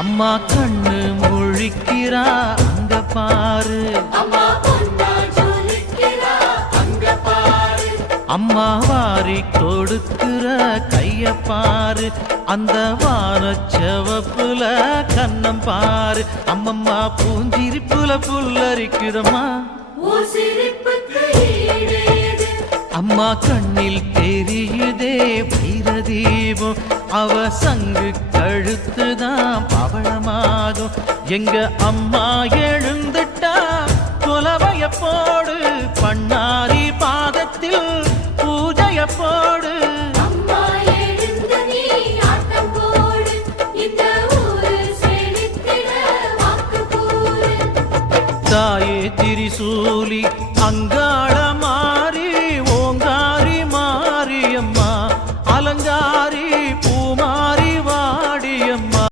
அம்மா கண்ணு முழிக்கிறா அங்க பாரு, அம்மா வாரி கொடுக்கிற கைய பாரு, அந்த வானச்சவப்புல கண்ணம் பாரு. அம்மம்மா பூஞ்சிரிப்புல புல்லரிக்குதம்மா, அம்மா கண்ணில் தெரியுதே வைரதீபம், அவ சங்கு கழுத்துதான் பவளமாகும். எங்க அம்மா எழுந்துட்டா குலவைய போடு, பண்ணாரி பாதத்தில் பூஜைய போடு. தாயே திரிசூலி அங்க